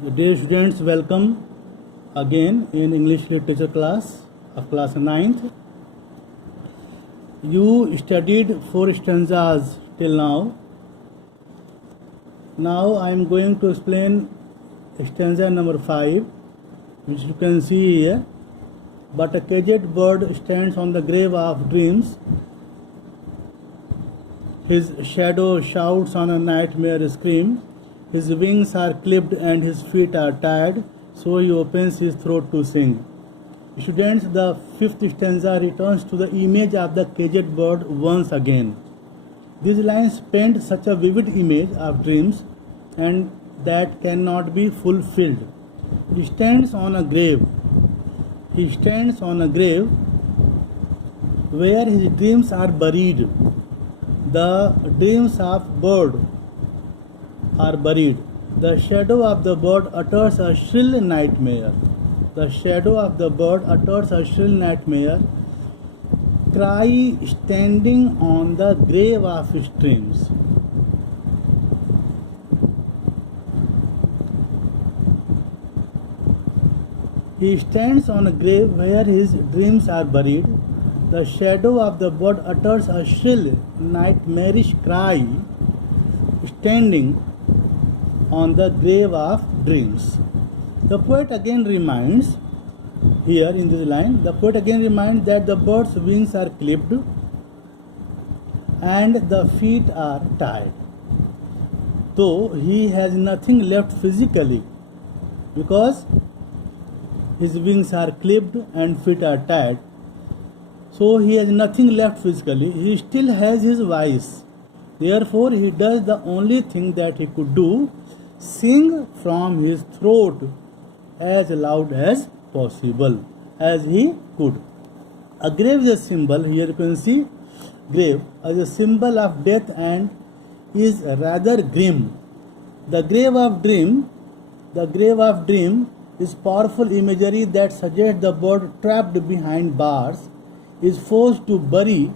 Dear students, welcome again in English literature class of class 9th. You studied 4 stanzas till now. Now I am going to explain stanza number 5, which you can see here. But a caged bird stands on the grave of dreams. His shadow shouts on a nightmare scream. His wings are clipped and his feet are tied, so he opens his throat to sing. Students, the 5th stanza returns to the image of the caged bird once again. These lines paint such a vivid image of dreams and that cannot be fulfilled. He stands on a grave. He stands on a grave where his dreams are buried. The dreams of bird are buried. The shadow of the bird utters a shrill nightmare. The shadow of the bird utters a shrill nightmare cry standing on the grave of his dreams. He stands on a grave where his dreams are buried. The shadow of the bird utters a shrill, nightmarish cry standing on the grave of dreams. The poet again reminds, here in this line, the poet again reminds that the bird's wings are clipped and the feet are tied. Though he has nothing left physically, because his wings are clipped and feet are tied, so he has nothing left physically, he still has his voice. Therefore, he does the only thing that he could do, sing from his throat as loud as possible, as he could. A grave is a symbol, here you can see grave as a symbol of death and is rather grim. The grave of dream is powerful imagery that suggests the bird trapped behind bars is forced to bury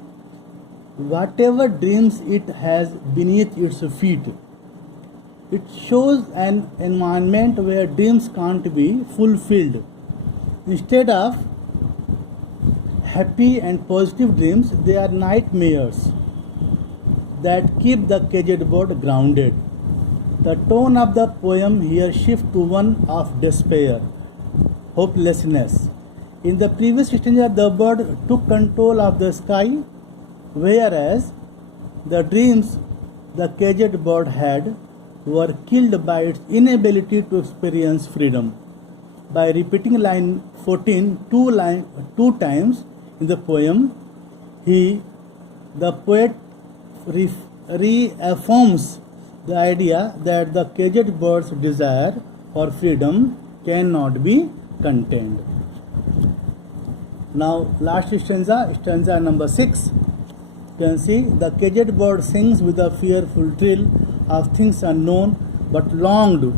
whatever dreams it has beneath its feet. It shows an environment where dreams can't be fulfilled. Instead of happy and positive dreams, they are nightmares that keep the caged bird grounded. The tone of the poem here shifts to one of despair, hopelessness. In the previous stanza, the bird took control of the sky, whereas the dreams the caged bird had were killed by its inability to experience freedom. By repeating line 14 two times in the poem, the poet reaffirms the idea that the caged bird's desire for freedom cannot be contained. Now, last stanza number 6. You can see the caged bird sings with a fearful trill of things unknown but longed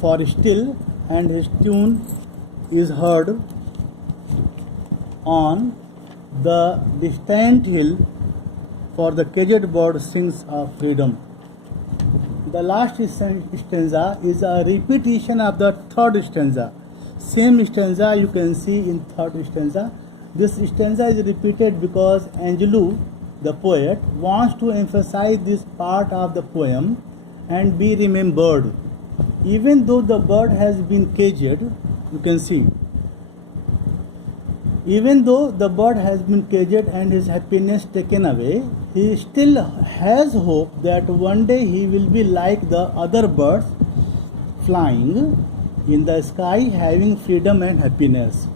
for still, and his tune is heard on the distant hill, for the caged bird sings of freedom. The last stanza is a repetition of the 3rd stanza. Same stanza you can see in 3rd stanza. This stanza is repeated because Angelou, the poet, wants to emphasize this part of the poem and be remembered. Even though the bird has been caged, you can see, even though the bird has been caged and his happiness taken away, he still has hope that one day he will be like the other birds, flying in the sky, having freedom and happiness.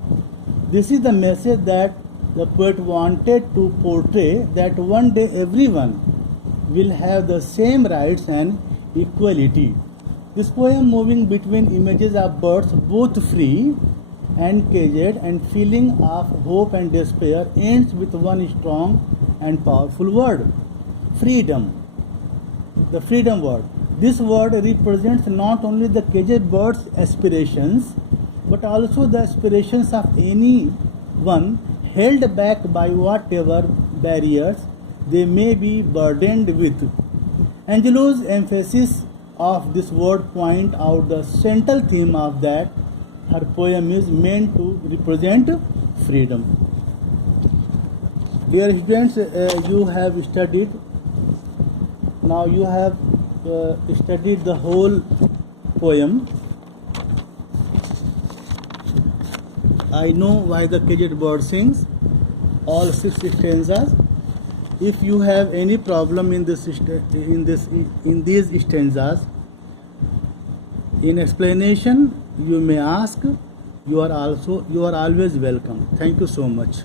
This is the message that the poet wanted to portray, that one day everyone will have the same rights and equality. This poem, moving between images of birds both free and caged and feeling of hope and despair, ends with one strong and powerful word: freedom. The freedom word. This word represents not only the caged bird's aspirations, but also the aspirations of anyone held back by whatever barriers they may be burdened with. Angelou's emphasis of this word point out the central theme of that her poem is meant to represent freedom. Dear students, you have studied. Now you have studied the whole poem. I know why the caged bird sings, all 6 stanzas. If you have any problem in these stanzas, in explanation, you may ask. You are always welcome. Thank you so much.